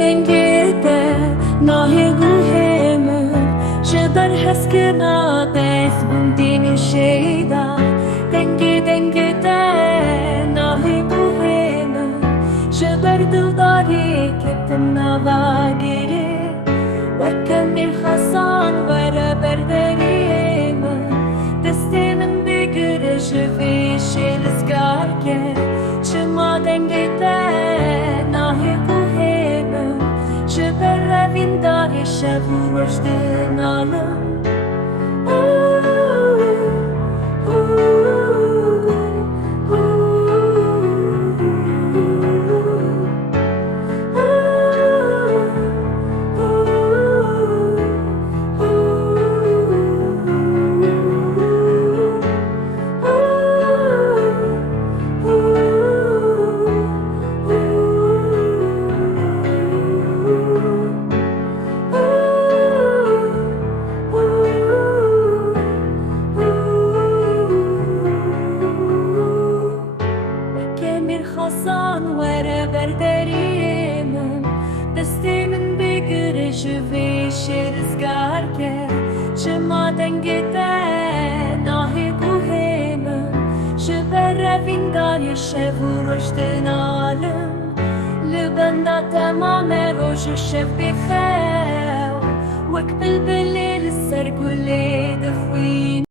dengede nahi guheme Şedar heskina des bundini şeyda dengede nahi guheme Şedar dildari ketna vagiri وكمل خصان ورا بربريمه دستينم بگرش فيش الاسكاركه شما دنگته ناهي بوهيمه شبر روين داري شبو رشد نالم خصان ورا بردريمم دستيمن بگرش فيش رزقاركه شما دنگته ناهي قوهمم شبر روين داري شب و رشد نالم لبنده تمام روش الشب بخير وك بالليل السر كل دخوين